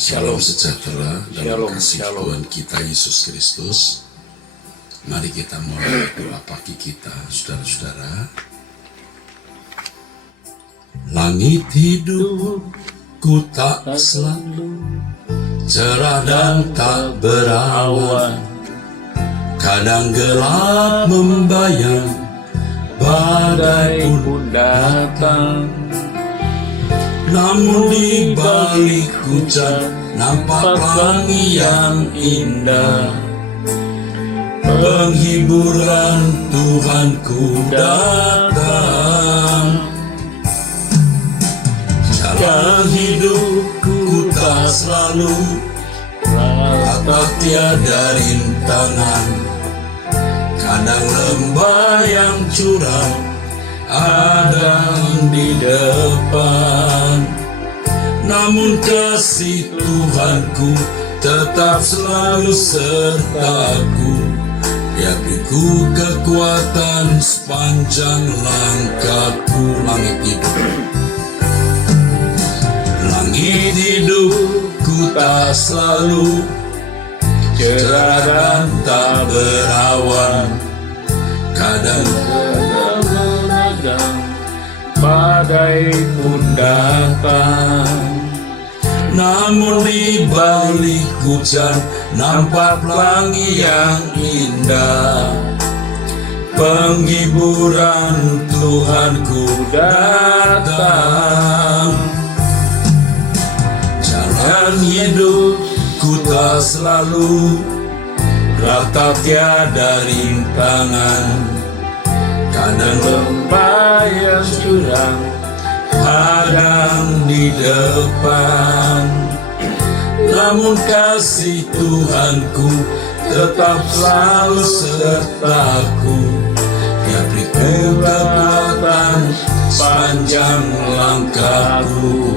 Shalom sejahtera dalam kasih Tuhan kita Yesus Kristus. Mari kita mulai doa pagi kita, saudara-saudara. Langit hidupku tak selalu cerah dan tak berawan, kadang gelap membayang, badai pun datang. Namun di balik hujan nampak pelangi yang indah, penghiburan Tuhanku datang. Jalan hidupku tak selalu rata, tiada rintangan, kadang lembah yang curam ada di depan. Namun kasih Tuhanku tetap selalu sertaku, Dia beriku kekuatan sepanjang langkahku. Langit hidupku tak selalu cerah dan tak berawan, kadang badai pun datang. Namun di balik hujan nampak pelangi yang indah, penghiburan Tuhanku datang. Jalan hidupku tak selalu rata, tiada rintangan, kadang lembah yang curam hadang di depan. Namun kasih Tuhanku tetap selalu sertaku, Dia beriku kekuatan sepanjang langkahku.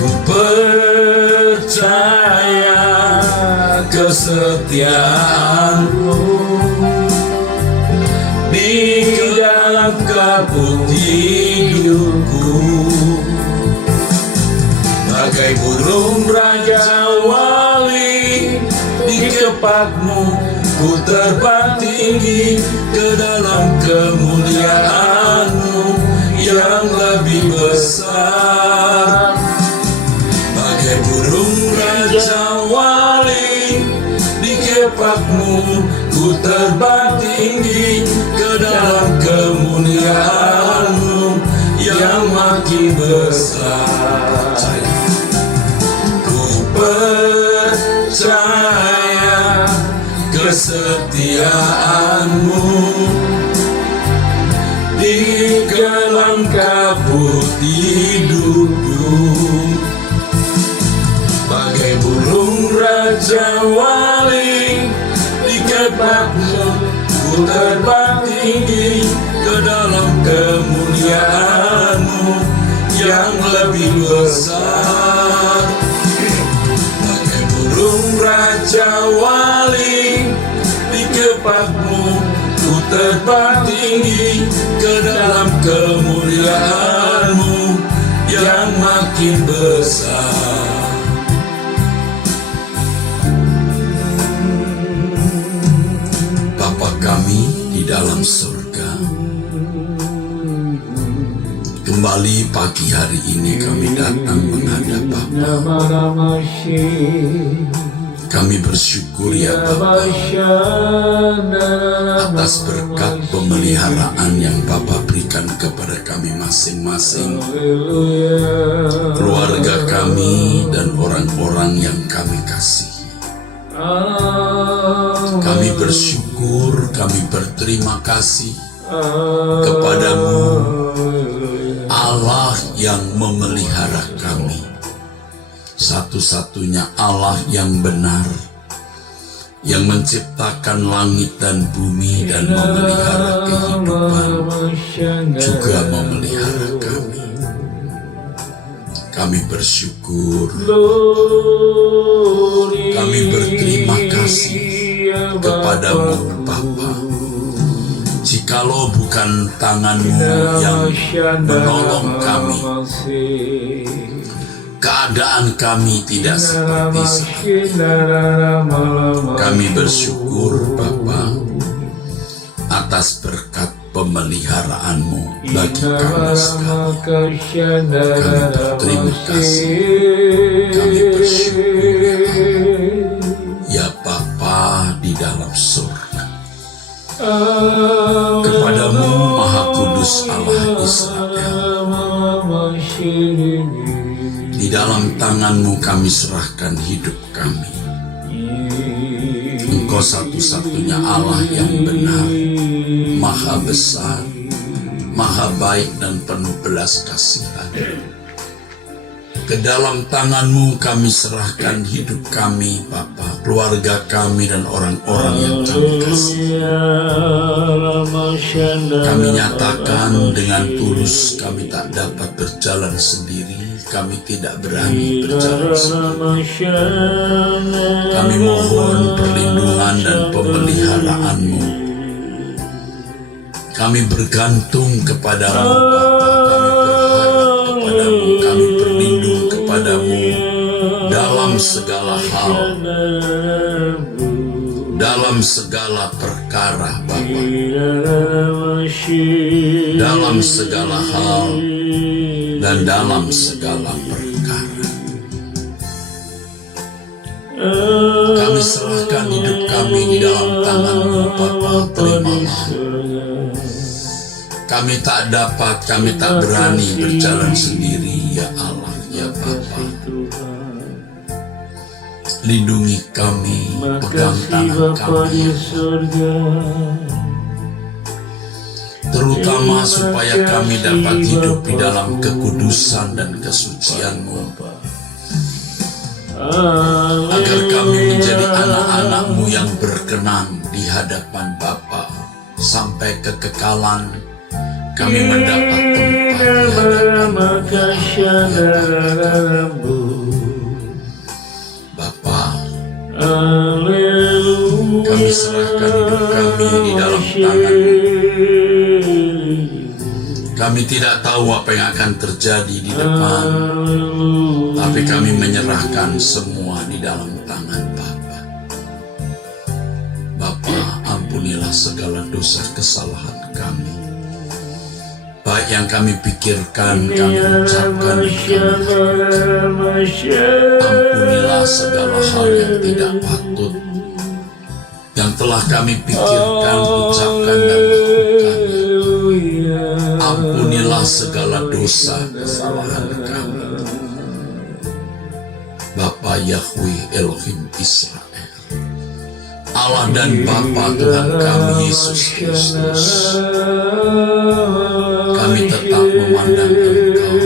Ku percaya kesetiaan-Mu di dalam kabut hidupku. Bagai burung Raja Wali di kepak-Mu, ku terbang tinggi ke dalam kemuliaan-Mu yang lebih besar. Bagai burung Raja Wali di kepak-Mu, ku terbang tinggi ke dalam kemuliaan-Mu yang makin besar. Ku percaya kesetiaan-Mu di dalam kabut hidupku. Bagai burung Raja Wali di kepak-Mu, ku terbang tinggi ke dalam kemuliaan-Mu yang lebih besar. Bagai burung Raja Wali di kepak-Mu, ku terbang tinggi ke dalam kemuliaan-Mu yang makin besar. Bapa kami di dalam surga, kembali pagi hari ini kami datang menghadap Bapa. Kami bersyukur ya Bapa atas berkat pemeliharaan yang Bapa berikan kepada kami masing-masing, keluarga kami dan orang-orang yang kami kasihi. Kami bersyukur, kami berterima kasih kepadamu, Allah yang memelihara kami, satu-satunya Allah yang benar, yang menciptakan langit dan bumi dan memelihara kehidupan, juga memelihara kami. Kami bersyukur, kami berterima kasih kepadamu Bapa. Jikalau bukan tangan-Mu yang menolong kami, keadaan kami tidak seperti saat ini. Kami bersyukur Bapa atas berkat pemeliharaanmu bagi kami sekalian. Kami berterima kasih, kami bersyukur ya Bapa di dalam surga. Kepadamu Maha Kudus Allah Israel, di dalam tanganmu kami serahkan hidup kami. Engkau satu-satunya Allah yang benar, Maha besar, Maha baik dan penuh belas kasihan. Ke dalam tanganmu kami serahkan hidup kami, Bapa, keluarga kami dan orang-orang yang kami kasih. Kami nyatakan dengan tulus kami tak dapat berjalan sendiri, kami tidak berani berjalan sendiri. Kami mohon perlindungan dan pemeliharaanmu. Kami bergantung kepadamu, Bapa. Kami berharap kepadamu, kami berlindung kepadamu dalam segala hal, dalam segala perkara, Bapa. Dalam segala hal dan dalam segala perkara. Kami serahkan hidup kami di dalam tanganmu, Bapa. Terimalah. Kami tak dapat, kami tak berani berjalan sendiri, ya Allah, ya Bapa. Lindungi kami, pegang tangan kami, terutama supaya kami dapat hidup di dalam kekudusan dan kesucian-Mu, agar kami menjadi anak-anak-Mu yang berkenan di hadapan Bapa sampai kekekalan. Kami mendapat tempat di hadapan-Mu, Bapa. Kami serahkan hidup kami di dalam tangan-Mu. Kami tidak tahu apa yang akan terjadi di depan, tapi kami menyerahkan semua di dalam tangan Bapa. Bapa, ampunilah segala dosa kesalahan kami, baik yang kami pikirkan, kami ucapkan, ampunilah segala hal yang tidak patut yang telah kami pikirkan, ucapkan, dan lakukan. Ampunilah segala dosa kesalahan kami, Bapa Yahweh Elohim Israel, Allah dan Bapa Tuhan kami Yesus Kristus. Kami tetap memandang Engkau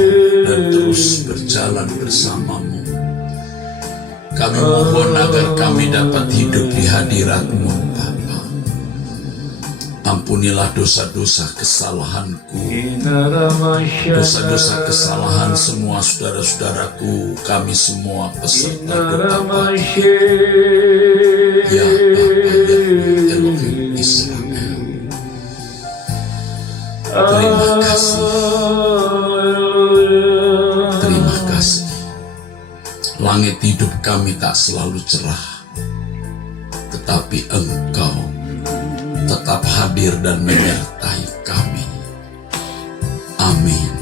dan terus berjalan bersamamu. Kami mohon agar kami dapat hidup di hadirat-Mu, Bapa. Ampunilah dosa-dosa kesalahanku, dosa-dosa kesalahan semua saudara-saudaraku, kami semua peserta doa. Ya Bapa Yahweh Elohim Israel, terima kasih. Terima kasih. Langit hidup kami tak selalu cerah, tetapi Engkau tetap hadir dan menyertai kami. Amin.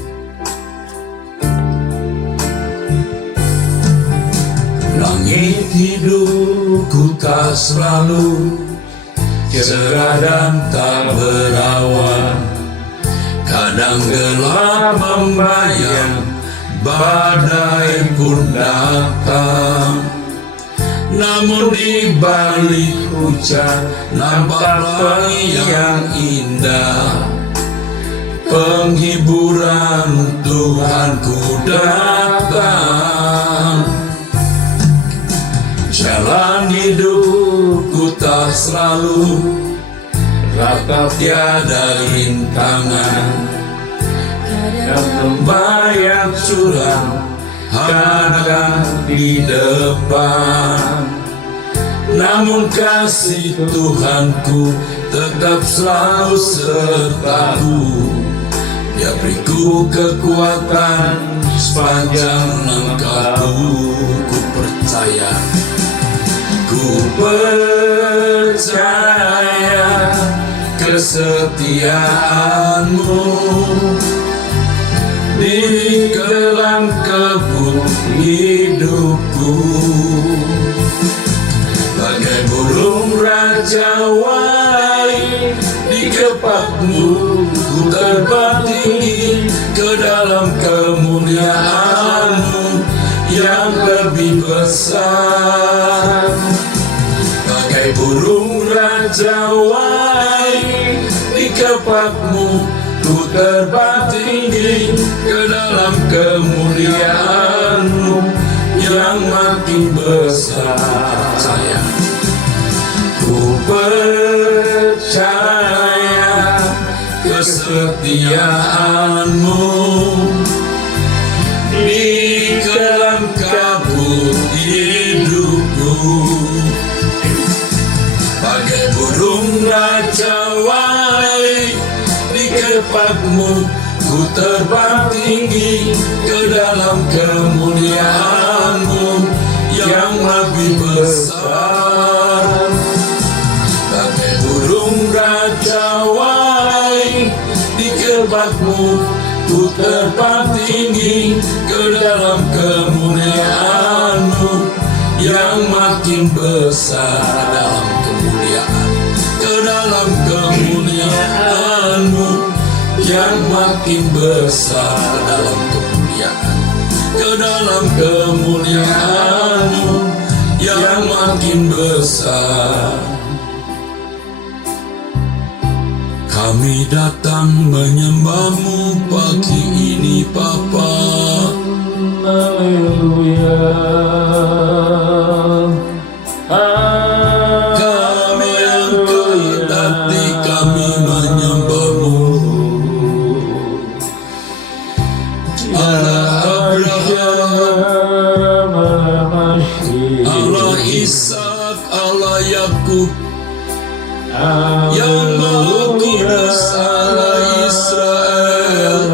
Langit hidupku tak selalu cerah dan tak berawan, kadang gelap membayang, badai pun datang. Namun di balik hujan nampak pelangi yang indah, penghiburan Tuhanku datang. Jalan hidupku tak selalu rata, tiada rintangan, dan membayang curang ada di depan. Namun kasih Tuhanku tetap selalu sertaku, Dia beriku kekuatan sepanjang langkahku ku percaya. Ku percaya kesetiaanmu di dalam kebun hidupku. Bagai burung rajawai di kepakmu, ku terbang tinggi ke dalam kemuliaanmu yang lebih besar. Bagai burung rajawai di kepakmu, ku terbang tinggi ke dalam kemuliaanmu yang makin besar. Percaya, ku percaya kesetiaanmu di dalam kabut hidupku. Bagai burung rajawai di kepakmu, ku terbang tinggi ke dalam kemuliaanmu yang lebih besar. Bagai burung rajawai di kepakmu, ku terbang tinggi ke dalam kemuliaanmu yang makin besar. Dalam kemuliaan, ke dalam kemuliaanmu yang makin besar. Dalam kemuliaan, ke dalam kemuliaanmu yang makin besar. Kami datang menyembahmu pagi ini, Bapa. Haleluya. Kami angkat hati kami menyembahmu. Allah Abraham, Allah Ishak, Allah Yakub, yang Maha Kudus, Allah Israel,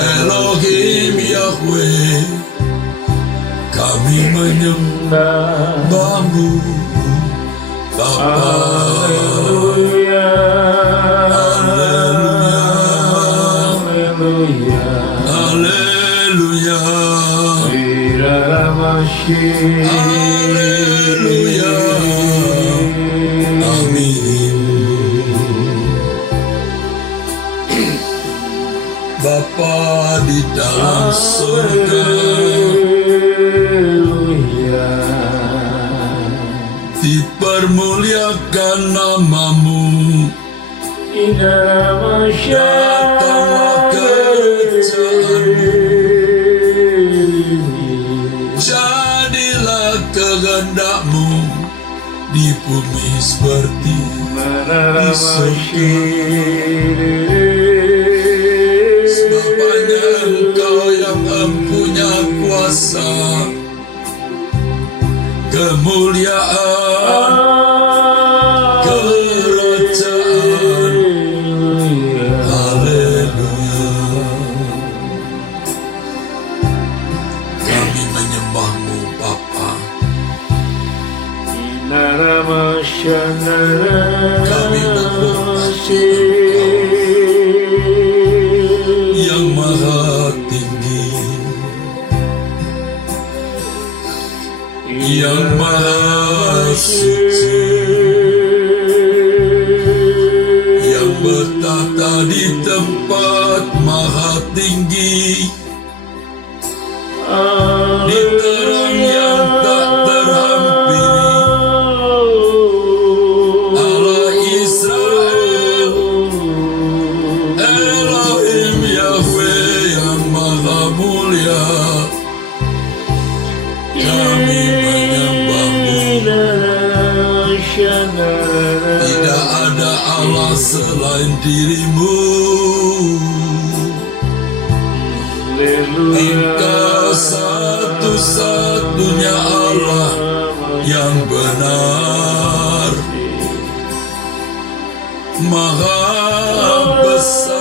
Elohim Yahweh. Kami menyembahmu, Bapa. Haleluya. Haleluya, haleluya, haleluya, amin. Bapa di dalam surga, dipermuliakan namamu. Datanglah kerajaanmu, jadilah kehendakmu di bumi seperti di surga. Sebab hanya Engkau yang mempunyai kuasa, kemuliaan, kerajaan. Haleluya. Kami menyembahmu, Bapa. Kami menghormati Engkau yang maha tinggi, yang maha suci, yang bertata di tempat maha tinggi, di terang yang tak terhampiri. Allah Israel, Elohim Yahweh yang maha mulia. Kami menyembahmu. Tidak ada Allah selain dirimu. Engkau satu-satunya Allah yang benar, maha besar.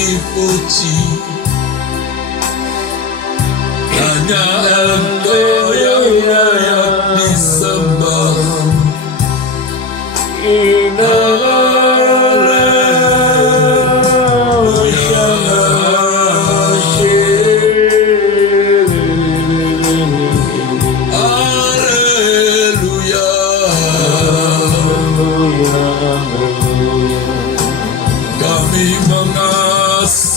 dipuji, hanya Engkau yang layak disembah. Kami mengasihimu,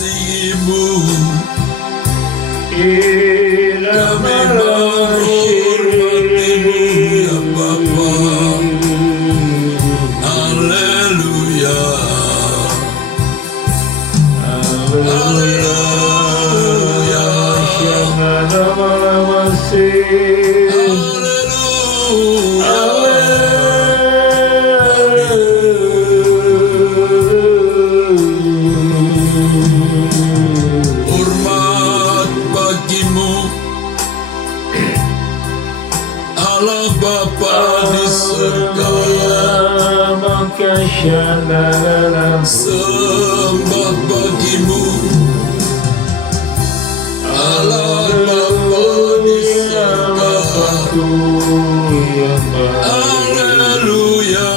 kami menghormatimu ya Bapa. Haleluya, haleluya, hormat bagimu Allah Bapa di surga, sembah bagimu Allah Bapa di surga. Haleluya,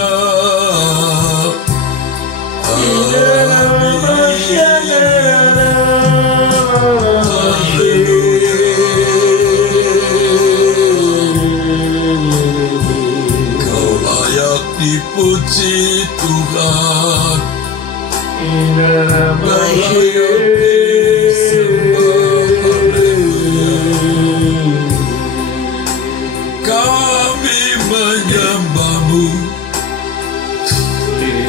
Kau layak dipuji Tuhan, Kau layak disembah. Haleluya, kami menyembahmu,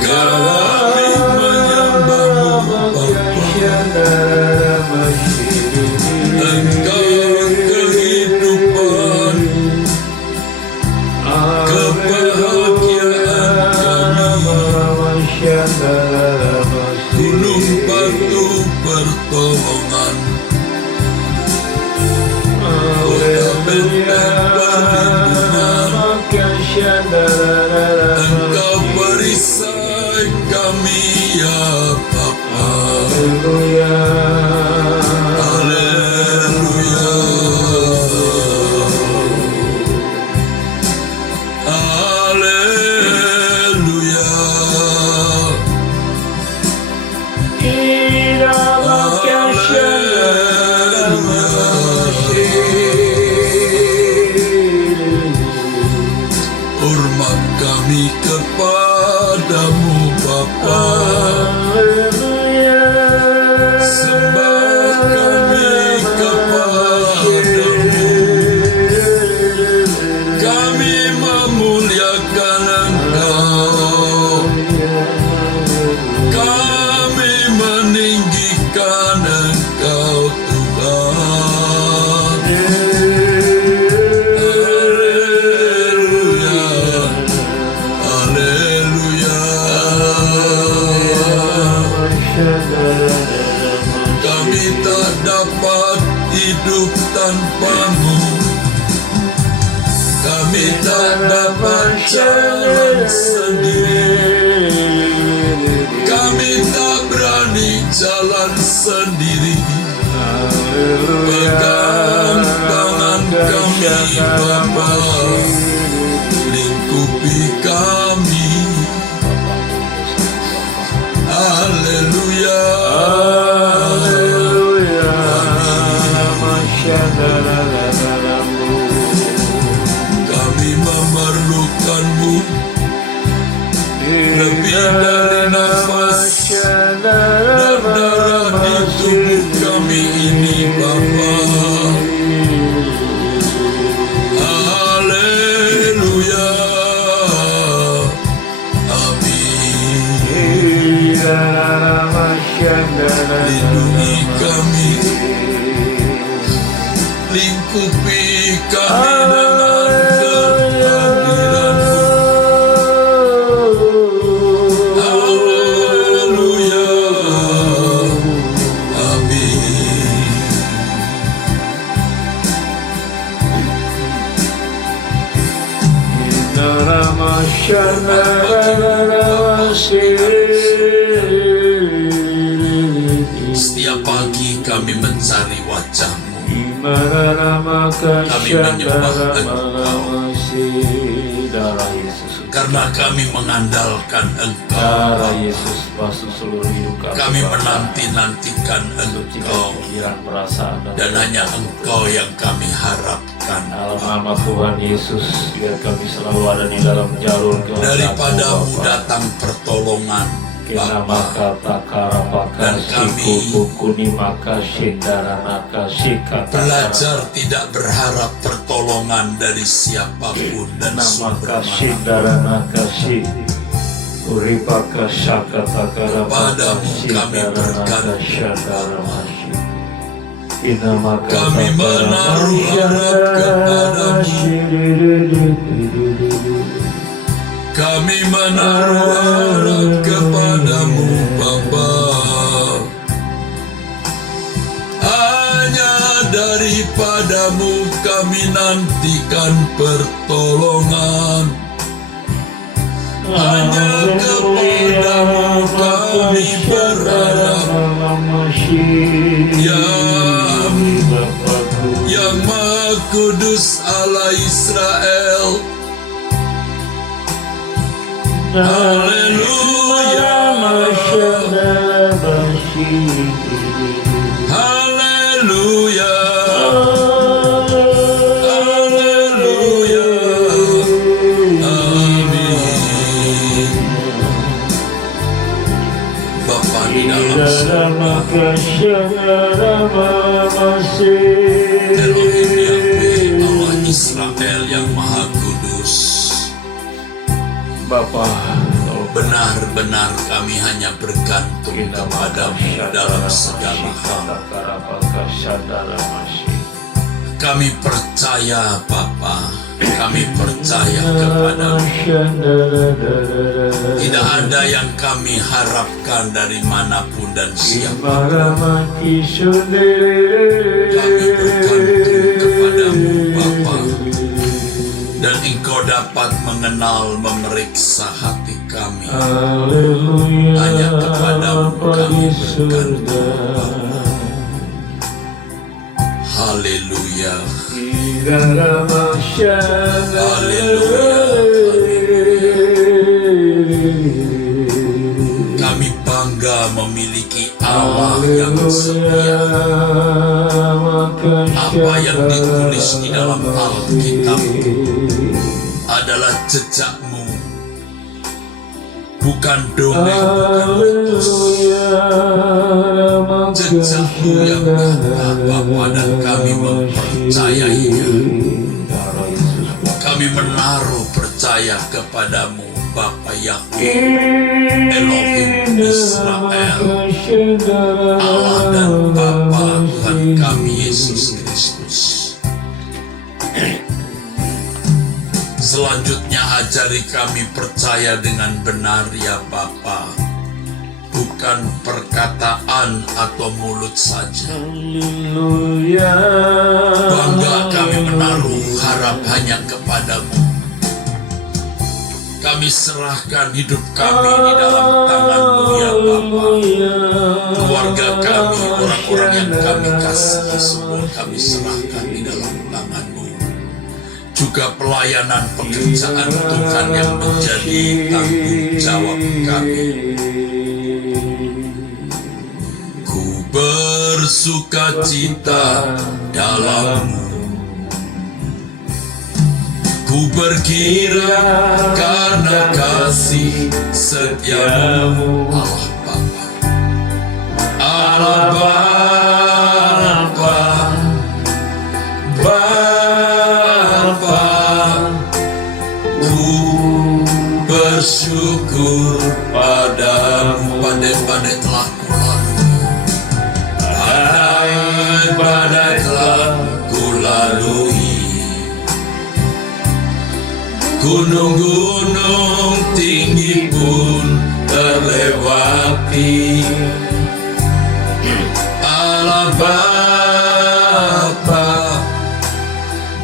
kami menyembahmu Bapa. Engkau kehidupan, kebahagiaan kami, gunung batu pertolongan, kota benteng perlindungan. Engkau perisai kami ya Bapa. Haleluya, haleluya, hormat kami kepadamu Bapa, sembah kami kepadamu, kami memuliakan Engkau, kami meninggikan Engkau Tuhan. Haleluya, kami tak dapat hidup tanpamu, kami tak dapat jalan sendiri, kami tak berani jalan sendiri. Pegang tangan kami Bapa, lingkupi kami. Haleluya, kami memerlukanmu lebih dari nafas dan darah di tubuh kami ini Bapa. Haleluya, amin. Lindungi kami, lingkupi kami dengan kehadiran-Mu. Haleluya, amin. Setiap pagi kami mencari wajah-Mu. Kami menyembah Engkau. Darah Yesus, Karena kami mengandalkan darah Engkau. Yesus basuh seluruh hidup kami. Kami Bapa. menanti-nantikan Sucikan Engkau. pikiran, perasaan, Dan hanya Engkau yang kami harapkan. dalam nama Tuhan Yesus, biar kami selalu ada di dalam jalur kehendak-Mu, Daripada-Mu Bapa. datang pertolongan, Kena Bapa. maka takara paka Dan kami sikukuni maka shindara naka shikata Belajar tidak berharap pertolongan dari siapapun dan namaka sumber shindara manapun. naka shi uripaka shaka takara paka Kepadamu kami shindara naka bergantung, shindara Bapa. mashi ina maka Kami takara menaruh harap kepadamu. Kami menaruh harap kepadamu, Bapa. Hanya daripadamu kami nantikan pertolongan. Hanya kepadamu kami berharap, yang Maha Kudus Allah Israel. Haleluya, haleluya, haleluya, amin. Bapa di dalam surga, Elohim Yahweh, Allah Israel yang Maha Kudus. Bapa, Benar-benar kami hanya bergantung kepadamu dalam segala hal. Kami percaya, Bapa. Kami percaya kepadamu. Tidak ada yang kami harapkan dari manapun dan siapa. Kami bergantung kepadamu, Bapa. Dan Engkau dapat mengenal, memeriksa hati kami. Hanya kepadamu kami bergantung, Bapa. Haleluya. Kami bangga memiliki Allah yang setia. Apa yang ditulis di dalam Alkitab adalah jejak-Mu, bukan dongeng, bukan mitos. Jejak-Mu yang nyata, Bapa, dan kami mempercayainya. Kami menaruh percaya kepadamu, Bapa Yahweh, Elohim Israel, Allah dan Bapa Tuhan kami Yesus Kristus. Selanjutnya ajari kami percaya dengan benar, ya Bapa, bukan perkataan atau mulut saja. Bangga kami menaruh harap hanya kepadamu. Kami serahkan hidup kami di dalam tangan-Mu, ya Bapa. Keluarga kami, orang-orang yang kami kasihi, semua kami serahkan di dalam tangan-Mu. Juga pelayanan pekerjaan Tuhan yang menjadi tanggung jawab kami. Ku bersuka cita dalam-Mu. Ku bergirang karena kasih setia-Mu, Allah Bapa. Allah Bapa, Bapa, ku bersyukur padamu. Badai-badai telah kulalui, badai-badai telah kulalui. Gunung-gunung tinggi pun terlewati. Allah Bapa,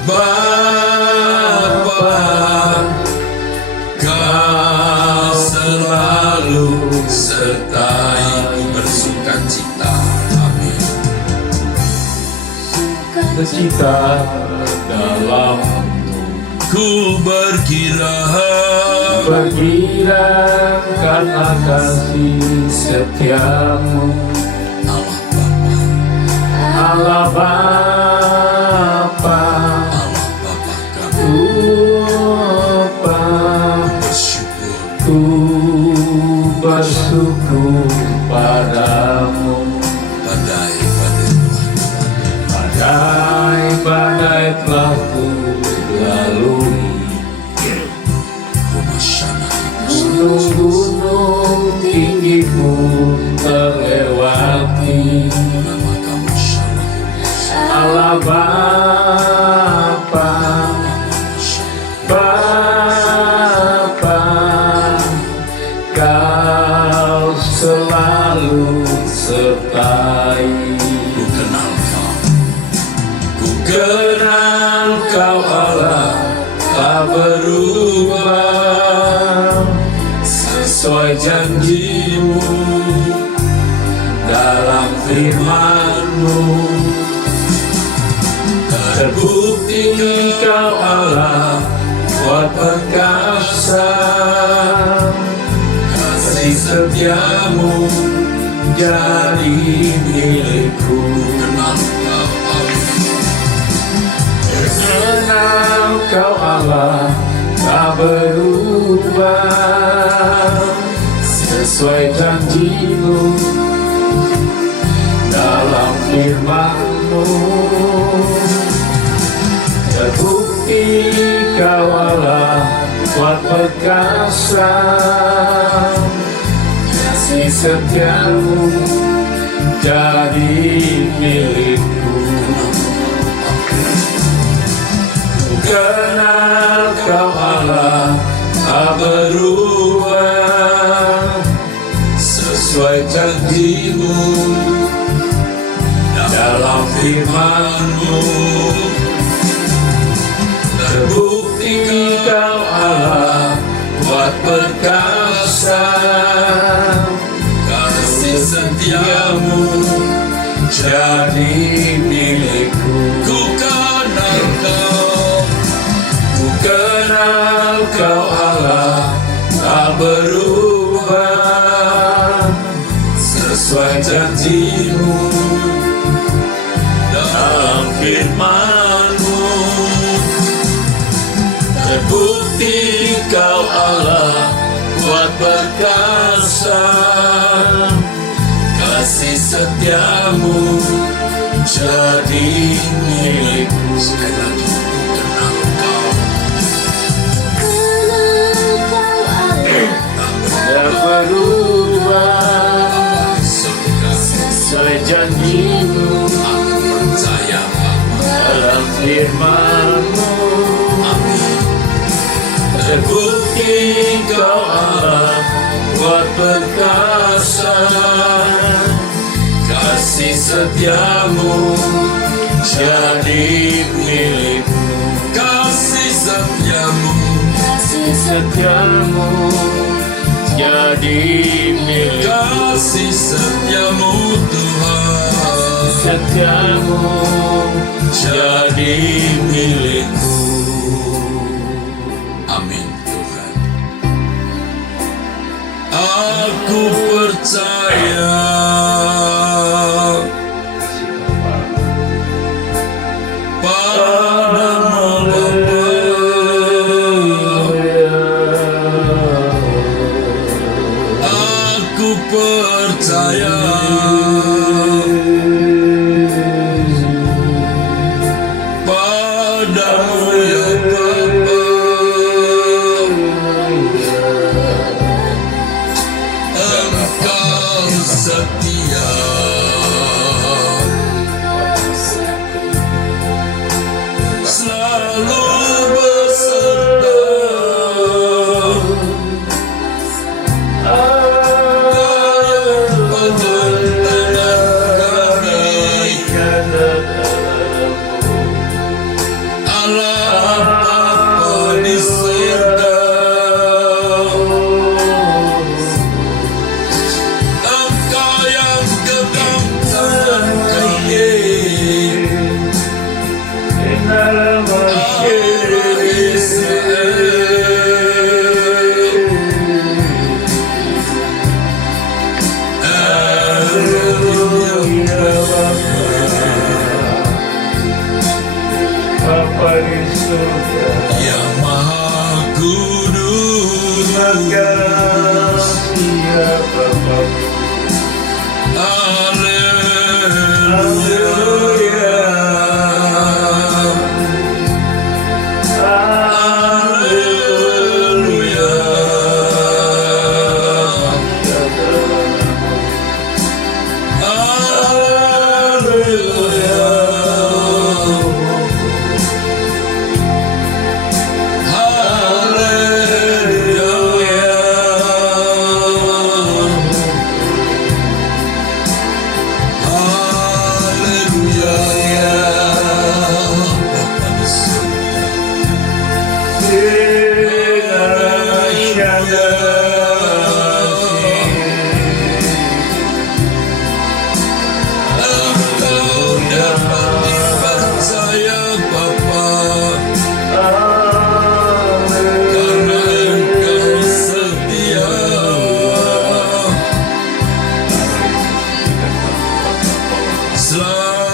Bapa, Kau selalu sertai bersuka cita. sukacita dalam Ku bergirang karena kasih setiamu, Allah Bapa, Allah Bapa. Allah Bapa kami bersyukur Ku bersyukur padamu. Badai telah ku lalui, gunung-gunung tinggi pun terlewati. nama kamu Allah Bapa, Bapa, Kau selalu sertai. Ku kenal kau Allah, tak berubah, sesuai janjimu dalam firman-Mu. Terbukti kau Allah, kuat perkasa, kasih setiamu jadi milikku. Kenal kau Allah, tak berubah, sesuai janji-Mu dalam firman-Mu. Terbukti kau Allah, kuat perkasa, kasih setiamu jadi milikku. Kenal kau Allah, tak berubah, sesuai janji-Mu dalam firman-Mu. Terbukti kau Allah, kuat perkasa, kasih setiamu jadi milikku. Ku kenal kau Allah, tak berubah, sesuai janji-Mu dalam firman-Mu. Terbukti kau Allah, kuat perkasa, kasih setiamu jadi milikku. Sekali lagi, tak berubah, sesuai janji-Mu, aku percaya dalam firman-Mu. Terbukti kau Allah, kuat perkasa, kasih setiamu jadi milikku. Kasih setiamu jadi milikku. Kasih setiamu Tuhan, setiamu jadi milikku. Amin Tuhan. Aku percaya padamu Bapa. Aku percaya padamu ya Bapa. Engkau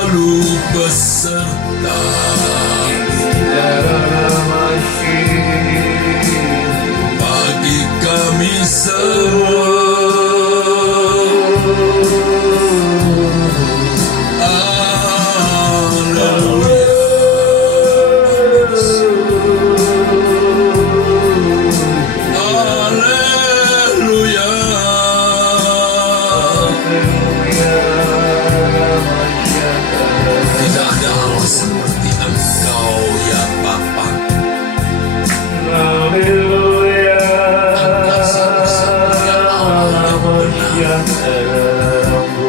selalu beserta. Bagi kami semua.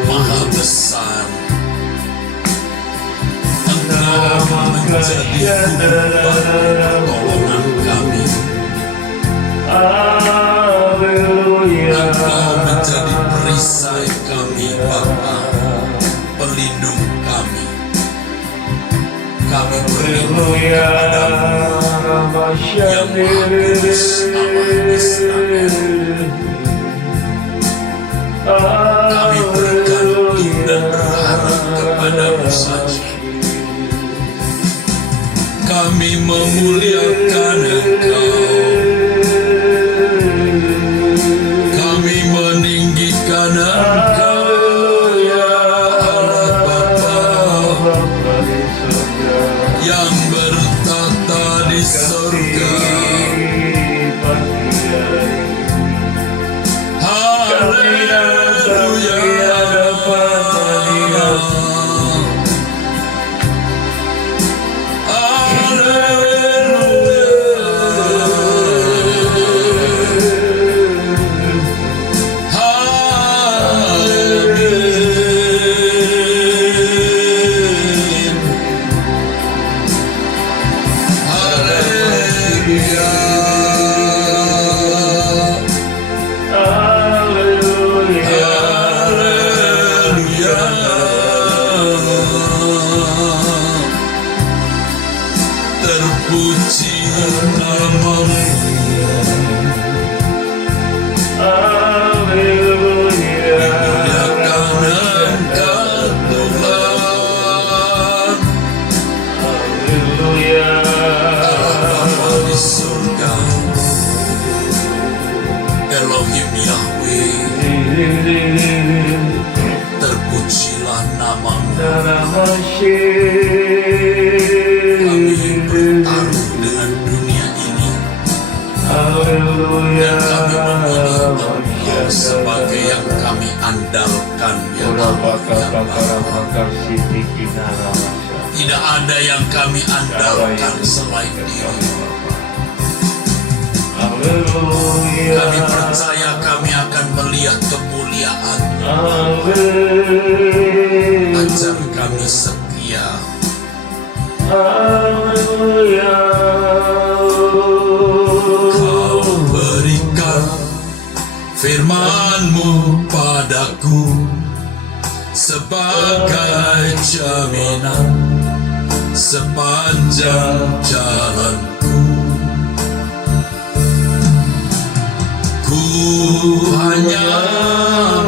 Maha besar, Engkau menjadi pertolongan kami. Engkau menjadi perisai kami, Bapa, pelindung kami. Kami berlindung kepadamu yang Maha Kudus, Allah Israel. Kami bergantung dan berharap kepadamu saja. Kami memuliakan Engkau. Kami meninggikan Engkau, ya Allah Bapa yang bertata di surga. Terpuji namamu, dimuliakan Engkau Tuhan, Allah Bapa di surga, Elohim Yahweh, terpujilah namamu. Kami bertaruh dengan dunia ini, dan kami memilih Engkau sebagai yang kami andalkan, ya Allah, ya Bapa. Tidak ada yang kami andalkan selain Diri. Kami percaya kami akan melihat kemuliaan. Ajar kami setia. Kau berikan firman-Mu padaku sebagai jaminan sepanjang jalanku. Ku hanya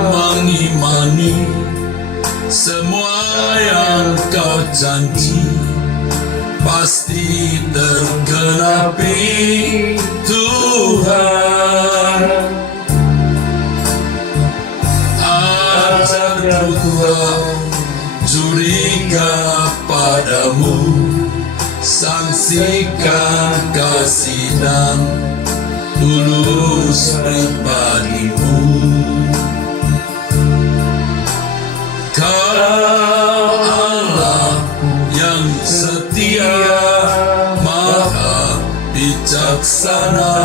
mengimani semua yang Kau janji pasti tergenapi, Tuhan. Ajarku tak curiga padamu, saksikan kasih dan tulus pribadimu. Kau Allah yang setia, maha bijaksana,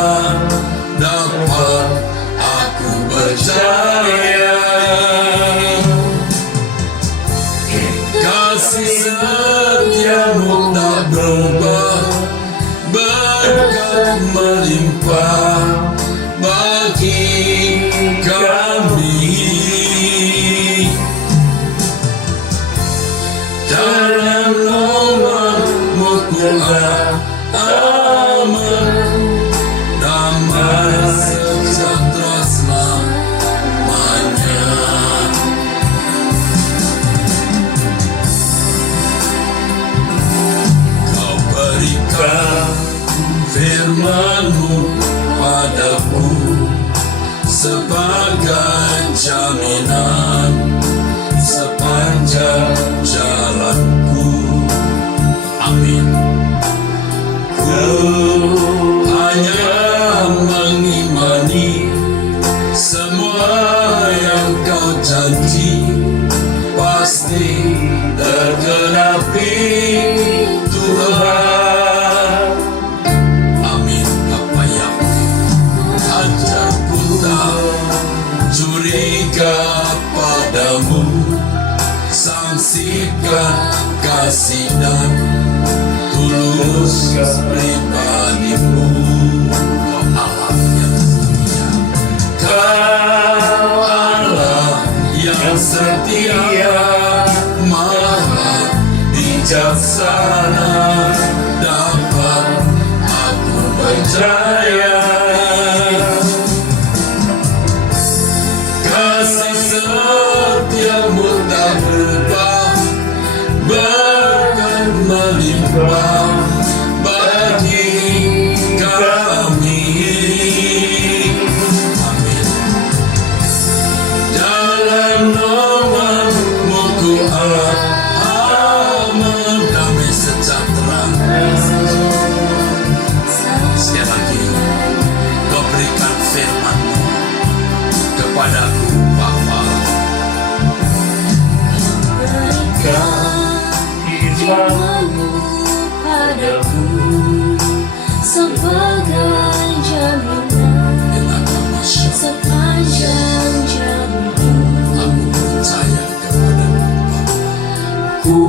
dapat aku percayai. Kasih setiamu tak berubah, berkat melimpah bagi kami. Dalam nama-Mu ku aman, damai sejahtera selamanya. firman-Mu padaku sebagai jaminan sepanjang jalanku. Amin. Ku hanya mengimani semua yang Kau janji pasti tergenapi Tuhan. Amin. Bapa yang ajarku tak curiga padamu, sangsikan kasih dan tulus pribadi-Mu. Kau Allah yang setia, Kau Allah yang setia, Maha bijaksana, dapat aku percaya. Kasih setia-Mu tak berubah, berkat melimpah bagi kami. Amin. Dalam nama-Mu ku aman, damai sejahtera. Sekali lagi, Kau berikan firman-Mu kepadaku, Bapa. Firman-Mu padaku sebagai jaminan sepanjang jalanku. Aku percaya kepadamu, Bapa. Ku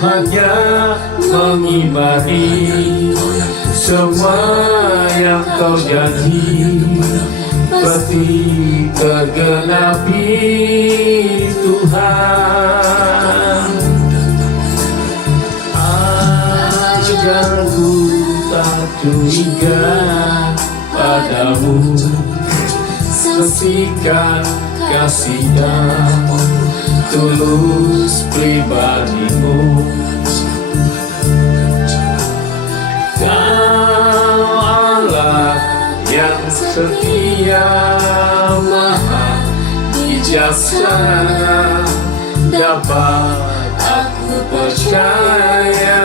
hanya mengimani Kau yang semua yang Kau janji pasti tergenapi Tuhan. Ajarku tak curiga padamu, saksikan kasih dan tulus pribadi-Mu. Kau Allah yang setia, Maha bijaksana, dapat aku percaya.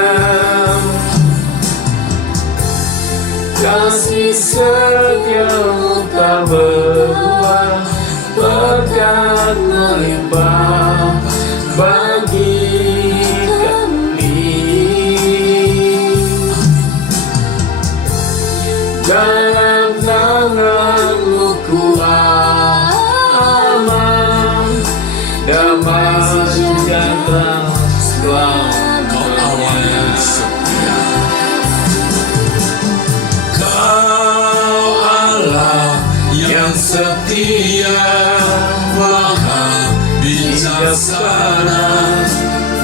Kasih setia-Mu tak berubah, berkat melimpah bagi kami. Dalam tangan-Mu ku aman, damai sejahtera Kau Allah yang setia, Kau Allah yang setia, Maha bijaksana,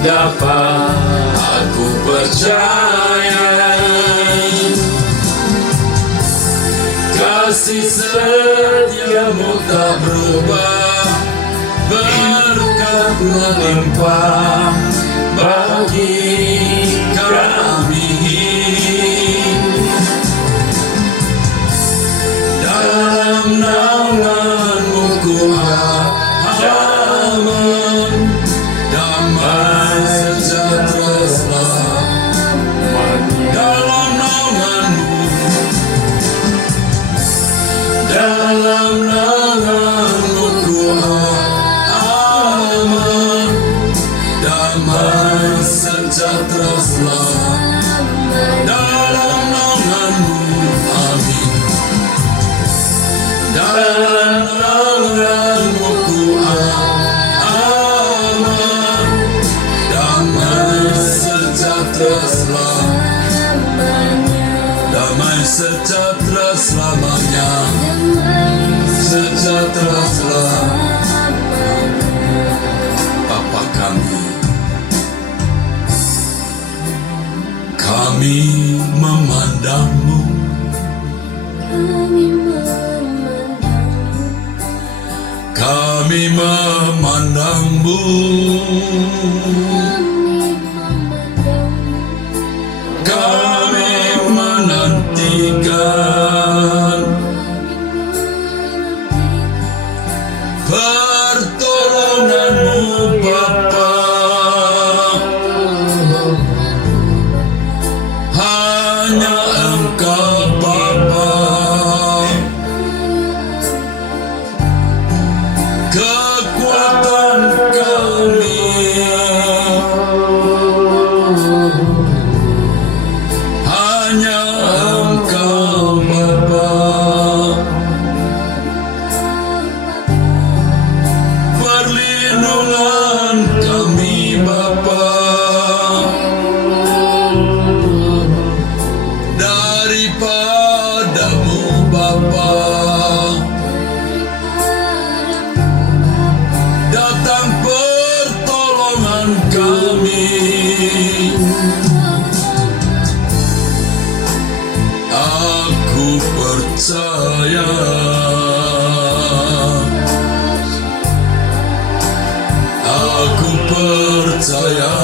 dapat aku percaya. Kasih setia-Mu tak berubah, berkat melimpah bagi kami. Dalam nama-Mu ku aman, damai sejahtera selamanya. Dalam nama-Mu, dalam nama-Mu ku aman, damai sejahtera selamanya. Dalam nama-Mu, amin. Dalam nama-Mu ku aman, damai sejahtera selamanya. Damai sejahtera selamanya. Sejahtera selamanya. Bapa kami memandang-Mu, kami memandang-Mu, kami memandang-Mu, kami menantikan pertolongan-Mu Bapa. Hanya Engkau Bapa, kekuatan kami. Hanya Engkau Bapa, perlindungan kami Bapa, daripadamu Bapa. Datang pertolongan kami. Aku percaya, aku percaya,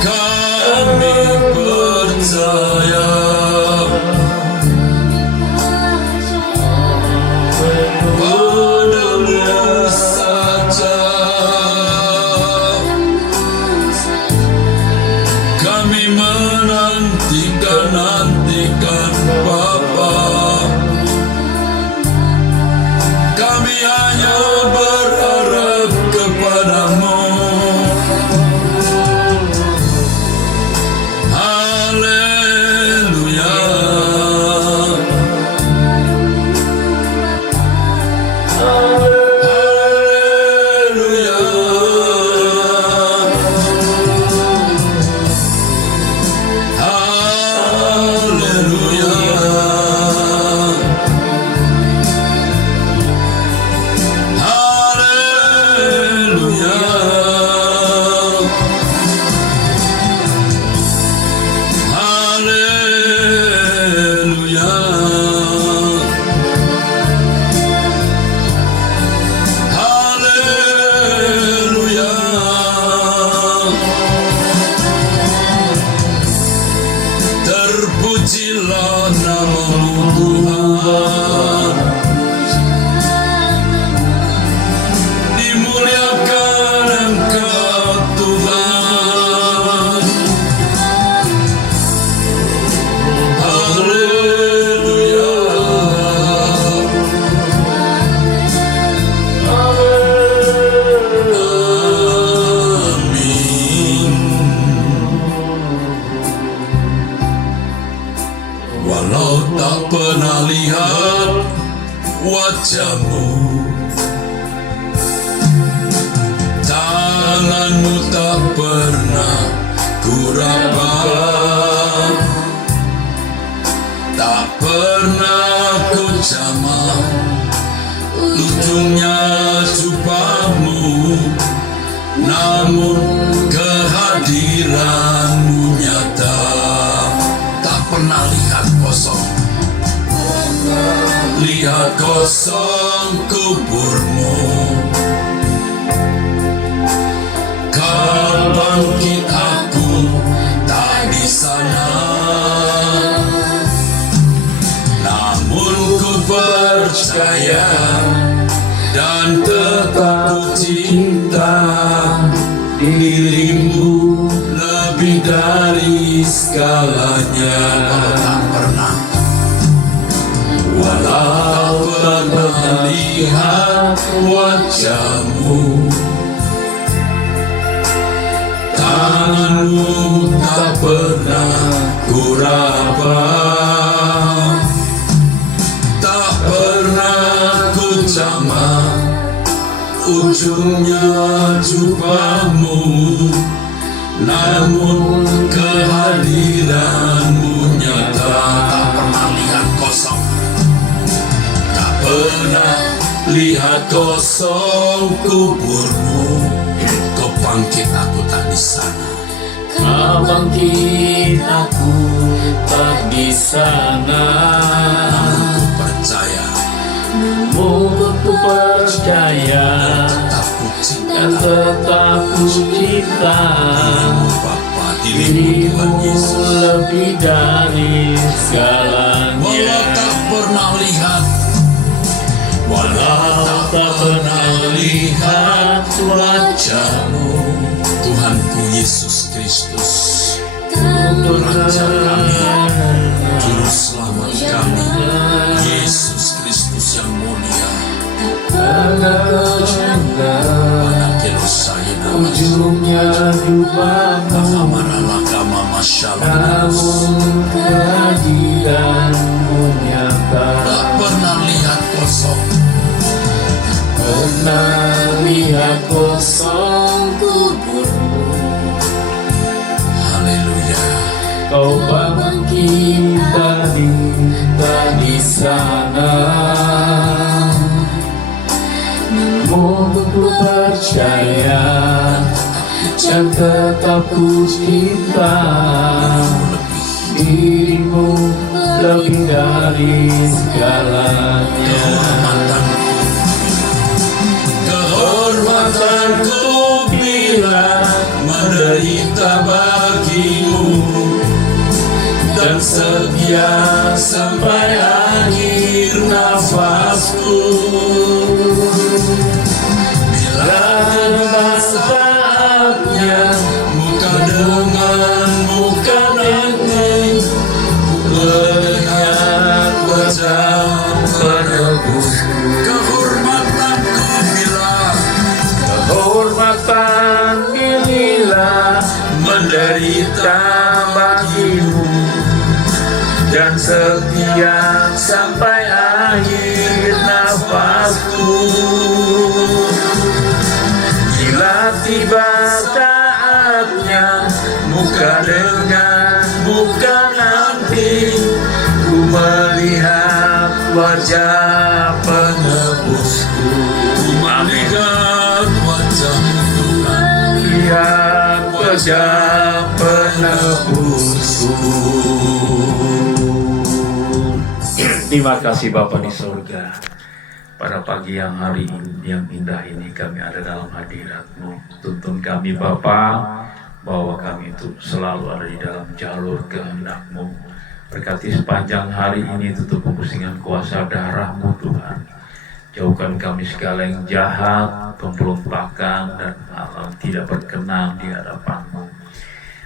kami percaya. Padamu saja kami menantikan Bapa. Kami hanya berharap kepada-Mu. Haleluya. Haleluya. Terpujilah nama-Mu Tuhan, dimuliakan Engkau Tuhan. Haleluya. Amin. Walau tak pernah lihat wajah-Mu, tangan-Mu tak pernah kuraba, tak pernah ku jamah ujungnya jubah-Mu, namun kehadiran-Mu nyata. Tak pernah lihat kosong, lihat kosong kubur-Mu. Kau bangkit, aku tak di sana, namun ku percaya dan tetap ku cinta diri-Mu lebih dari segalanya. Walau tak pernah lihat wajah-Mu, tangan-Mu tak pernah kuraba, tak pernah ku jamah ujungnya jubah-Mu, namun kehadiran-Mu nyata. Tak pernah lihat kosong, tak pernah lihat kosong kubur-Mu. Kau bangkit, aku tak di sana. Kau bangkit, aku tak di sana. Namun ku percaya, namun ku percaya tetap ku cinta dan tetap ku cinta Bapa dirimu Tuhan Yesus. lebih dari Walau segalanya. tak pernah lihat, Walau tak pernah lihat wajahmu, Tuhanku Yesus Kristus, untuk Raja kami, karena Juru Selamat kami, Yesus Kristus yang mulia. ujungnya jumpa namun kehadiranmu nyata. Tak pernah lihat kosong, Pernah lihat kosong kuburmu, haleluya. kau bangkit di sana. Namun ku percaya dan tetap ku cinta dirimu lebih dari segalanya. Kehormatanku bila menderita bagimu, dan setia sampai akhir nafasku. Bila saatnya muka dengan muka nanti, melihat wajah penebusku. Kehormatanku bila menderita bagimu, dan setia sampai akhir nafasku. Bila tiba saatnya muka dengan muka nanti, ku melihat wajah penebusku. melihat wajah Tuhan. Lihat wajah penebusku. Terima kasih Bapa di surga. Pada pagi yang hari ini, yang indah ini, kami ada dalam hadirat-Mu. Tuntun kami Bapa, bahwa kami itu selalu ada di dalam jalur kehendak-Mu. Berkati sepanjang hari ini, tutup pengusingan kuasa darah-Mu Tuhan. Jauhkan kami segala yang jahat, pemberontakan, dan hal yang tidak berkenan di hadapan-Mu.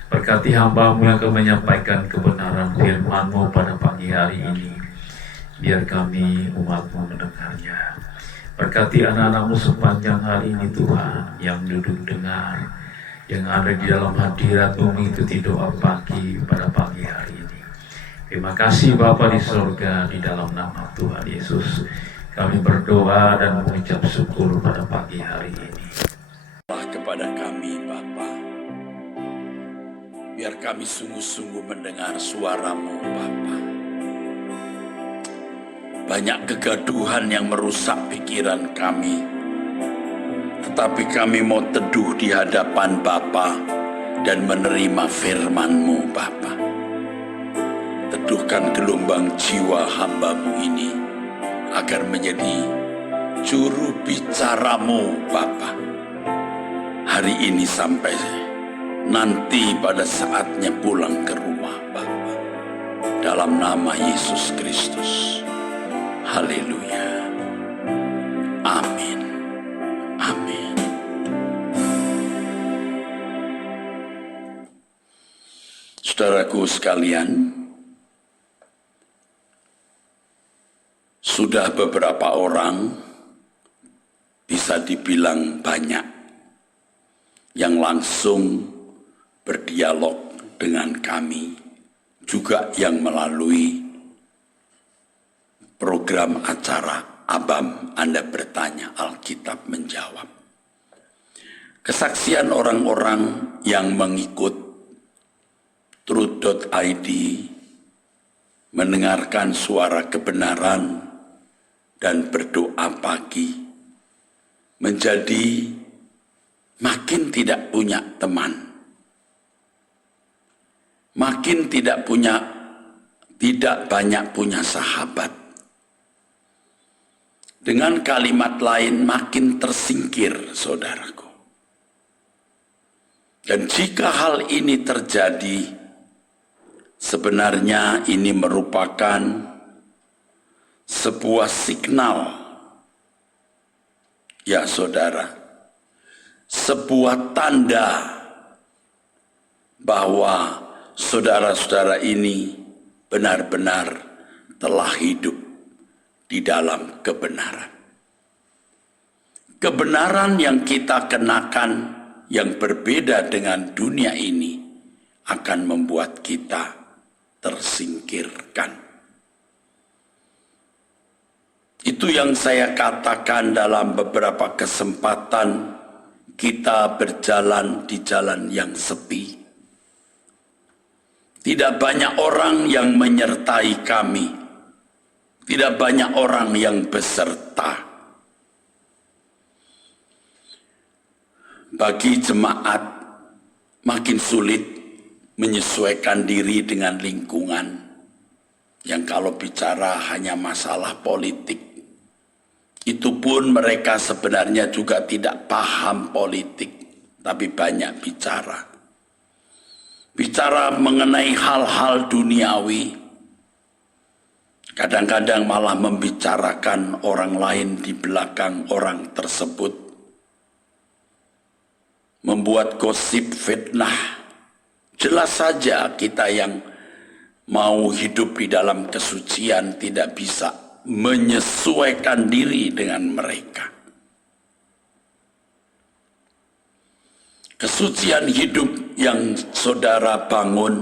Berkati hamba-Mu yang akan menyampaikan kebenaran firman-Mu pada pagi hari ini. Biar kami umat-Mu mendengarnya. Berkati anak-anak-Mu sepanjang hari ini Tuhan, yang duduk dengar, yang ada di dalam hadirat-Mu mengikuti doa pagi pada pagi hari ini. Terima kasih Bapa di surga, di dalam nama Tuhan Yesus kami berdoa dan mengucap syukur pada pagi hari ini. Kepada kami Bapa, biar kami sungguh-sungguh mendengar suara-Mu Bapa. Banyak kegaduhan yang merusak pikiran kami, tetapi kami mau teduh di hadapan Bapa dan menerima firman-Mu Bapa. Teduhkan gelombang jiwa hamba-Mu ini agar menjadi juru bicara-Mu Bapa. Hari ini sampai nanti pada saatnya pulang ke rumah Bapa. Dalam nama Yesus Kristus. Haleluya. Amin. Amin. Saudaraku sekalian, sudah beberapa orang, bisa dibilang banyak, yang langsung berdialog dengan kami, juga yang melalui program acara Abam Anda Bertanya, Alkitab Menjawab. Kesaksian orang-orang yang mengikut Truth.id, mendengarkan suara kebenaran dan berdoa pagi, menjadi makin tidak punya teman, makin tidak banyak punya sahabat. Dengan kalimat lain, makin tersingkir, saudaraku. Dan jika hal ini terjadi, sebenarnya ini merupakan sebuah signal, ya saudara, sebuah tanda bahwa saudara-saudara ini benar-benar telah hidup di dalam kebenaran. Kebenaran yang kita kenakan yang berbeda dengan dunia ini akan membuat kita tersingkirkan. Itu yang saya katakan dalam beberapa kesempatan kita berjalan di jalan yang sepi. Tidak banyak orang yang menyertai kami. Tidak banyak orang yang beserta. Bagi jemaat makin sulit menyesuaikan diri dengan lingkungan yang kalau bicara hanya masalah politik. Itu pun mereka sebenarnya juga tidak paham politik, tapi banyak bicara. Bicara mengenai hal-hal duniawi, kadang-kadang malah membicarakan orang lain di belakang orang tersebut. Membuat gosip fitnah. Jelas saja kita yang mau hidup di dalam kesucian tidak bisa menyesuaikan diri dengan mereka. Kesucian hidup yang saudara bangun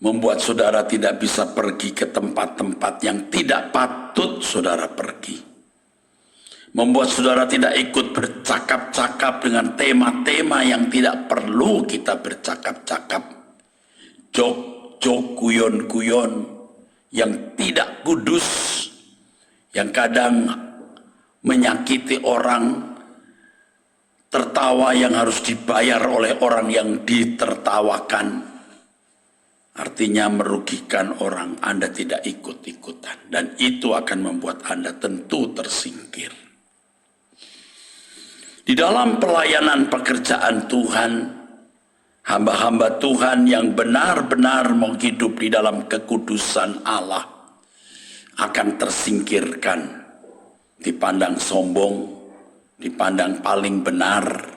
membuat saudara tidak bisa pergi ke tempat-tempat yang tidak patut saudara pergi. Membuat saudara tidak ikut bercakap-cakap dengan tema-tema yang tidak perlu kita bercakap-cakap. Jok-jok, guyon-guyon yang tidak kudus, yang kadang menyakiti orang, tertawa yang harus dibayar oleh orang yang ditertawakan. Artinya merugikan orang, Anda tidak ikut-ikutan. Dan itu akan membuat Anda tentu tersingkir. Di dalam pelayanan pekerjaan Tuhan, hamba-hamba Tuhan yang benar-benar mau hidup di dalam kekudusan Allah akan tersingkirkan, dipandang sombong, dipandang paling benar.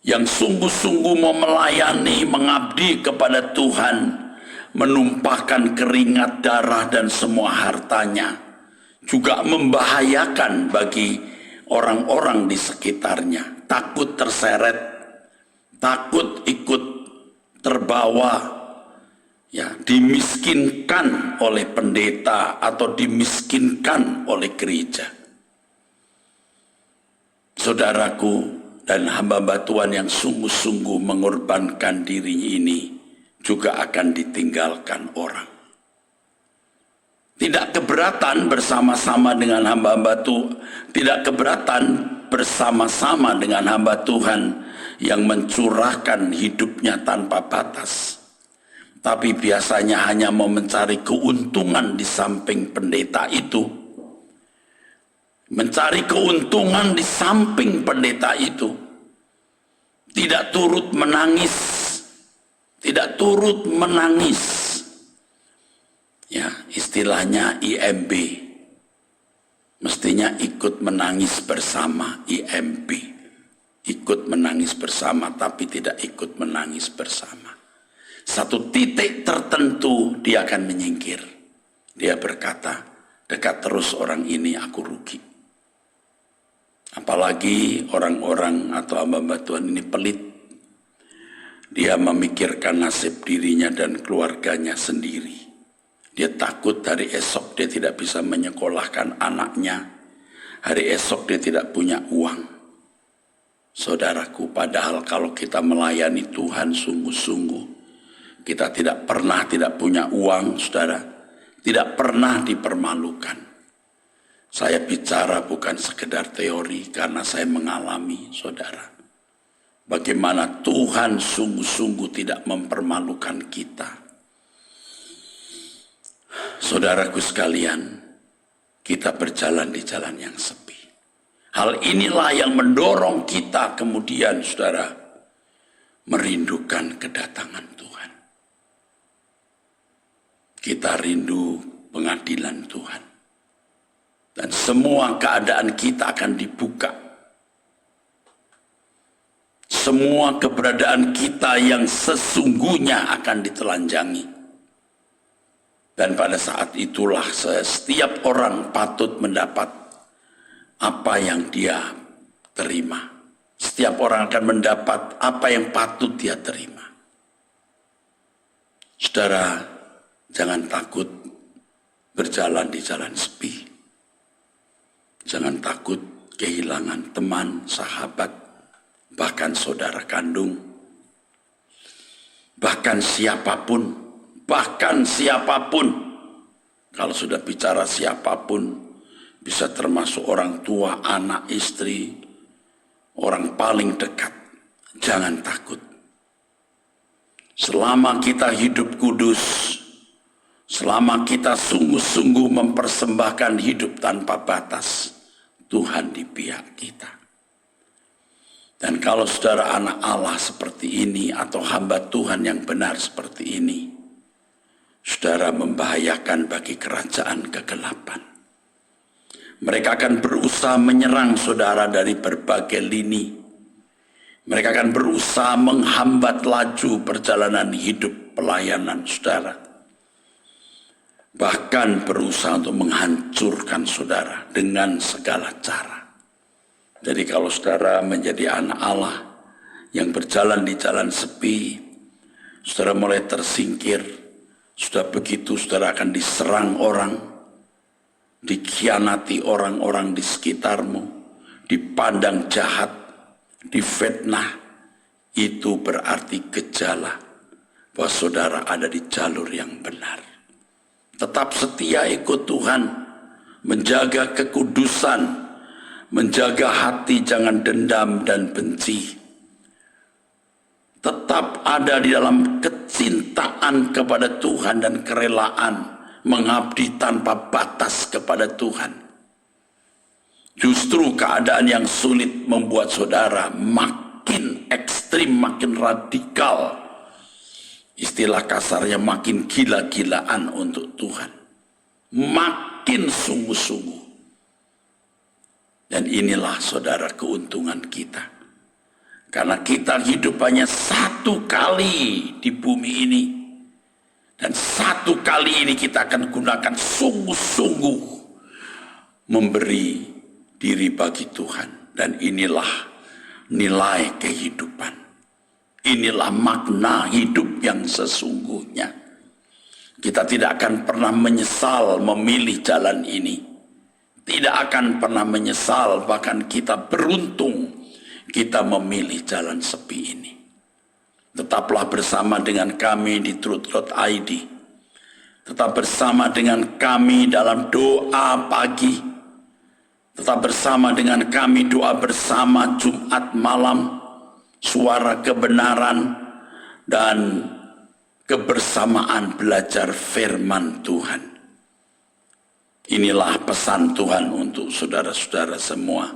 Yang sungguh-sungguh mau melayani, mengabdi kepada Tuhan, menumpahkan keringat, darah, dan semua hartanya, juga membahayakan bagi orang-orang di sekitarnya. Takut terseret, takut ikut terbawa, ya, dimiskinkan oleh pendeta atau dimiskinkan oleh gereja. Saudaraku dan hamba-hamba Tuhan yang sungguh-sungguh mengorbankan diri ini juga akan ditinggalkan orang. Tidak keberatan bersama-sama dengan hamba-hamba Tuhan, tidak keberatan bersama-sama dengan hamba Tuhan yang mencurahkan hidupnya tanpa batas. Tapi biasanya hanya mau mencari keuntungan di samping pendeta itu. Mencari keuntungan di samping pendeta itu. Tidak turut menangis. Tidak turut menangis. Ya, istilahnya IMB. Mestinya ikut menangis bersama, IMB. Ikut menangis bersama tapi tidak ikut menangis bersama. Satu titik tertentu dia akan menyingkir. Dia berkata, dekat terus orang ini aku rugi. Apalagi orang-orang atau hamba-hamba Tuhan ini pelit. Dia memikirkan nasib dirinya dan keluarganya sendiri. Dia takut hari esok dia tidak bisa menyekolahkan anaknya. Hari esok dia tidak punya uang. Saudaraku, padahal kalau kita melayani Tuhan sungguh-sungguh, kita tidak pernah tidak punya uang, saudara. Tidak pernah dipermalukan. Saya bicara bukan sekedar teori karena saya mengalami, saudara. Bagaimana Tuhan sungguh-sungguh tidak mempermalukan kita. Saudaraku sekalian, kita berjalan di jalan yang sepi. Hal inilah yang mendorong kita kemudian, saudara, merindukan kedatangan Tuhan. Kita rindu pengadilan Tuhan. Dan semua keadaan kita akan dibuka. Semua keberadaan kita yang sesungguhnya akan ditelanjangi. Dan pada saat itulah setiap orang patut mendapat apa yang dia terima. Setiap orang akan mendapat apa yang patut dia terima. Saudara, jangan takut berjalan di jalan sepi. Jangan takut kehilangan teman, sahabat, bahkan saudara kandung. Bahkan siapapun. Kalau sudah bicara siapapun, bisa termasuk orang tua, anak, istri, orang paling dekat. Jangan takut. Selama kita hidup kudus, selama kita sungguh-sungguh mempersembahkan hidup tanpa batas, Tuhan di pihak kita. Dan kalau saudara anak Allah seperti ini, atau hamba Tuhan yang benar seperti ini, saudara membahayakan bagi kerajaan kegelapan. Mereka akan berusaha menyerang saudara dari berbagai lini. Mereka akan berusaha menghambat laju perjalanan hidup pelayanan saudara. Bahkan berusaha untuk menghancurkan saudara dengan segala cara. Jadi kalau saudara menjadi anak Allah yang berjalan di jalan sepi, saudara mulai tersingkir. Sudah begitu saudara akan diserang orang, dikhianati orang-orang di sekitarmu, dipandang jahat, difitnah. Itu berarti gejala bahwa saudara ada di jalur yang benar. Tetap setia ikut Tuhan, menjaga kekudusan, menjaga hati jangan dendam dan benci. Tetap ada di dalam kecintaan kepada Tuhan dan kerelaan mengabdi tanpa batas kepada Tuhan. Justru keadaan yang sulit membuat saudara makin ekstrim, makin radikal. Istilah kasarnya makin gila-gilaan untuk Tuhan. Makin sungguh-sungguh. Dan inilah saudara keuntungan kita. Karena kita hidup hanya satu kali di bumi ini. Dan satu kali ini kita akan gunakan sungguh-sungguh memberi diri bagi Tuhan. Dan inilah nilai kehidupan. Inilah makna hidup yang sesungguhnya. Kita tidak akan pernah menyesal memilih jalan ini. Tidak akan pernah menyesal, bahkan kita beruntung kita memilih jalan sepi ini. Tetaplah bersama dengan kami di truth.id. Tetap bersama dengan kami dalam doa pagi. Tetap bersama dengan kami doa bersama Jumat malam. Suara kebenaran dan kebersamaan belajar firman Tuhan. Inilah pesan Tuhan untuk saudara-saudara semua.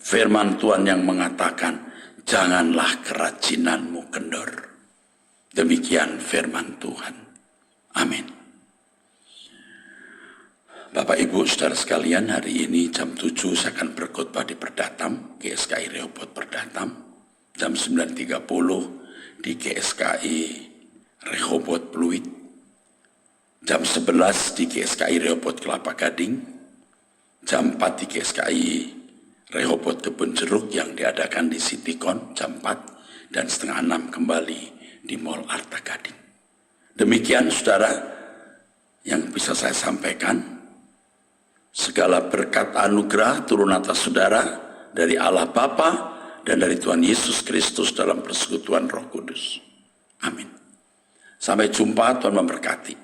Firman Tuhan yang mengatakan, janganlah kerajinanmu kendor. Demikian firman Tuhan. Amin. Bapak Ibu saudara sekalian, hari ini jam 7 saya akan berkhotbah di Perdatam, GSKI Rehoboth Perdatam. Jam 9.30 di GSKI Rehoboth Pluit. Jam 11 di GSKI Rehoboth Kelapa Gading. Jam 4 di GSKI Rehoboth Kebun Jeruk yang diadakan di Citycon jam 4 dan setengah 6 kembali di Mall Arta Gading. Demikian saudara yang bisa saya sampaikan. Segala berkat anugerah turun atas saudara dari Allah Bapa dan dari Tuhan Yesus Kristus dalam persekutuan Roh Kudus. Amin. Sampai jumpa, Tuhan memberkati.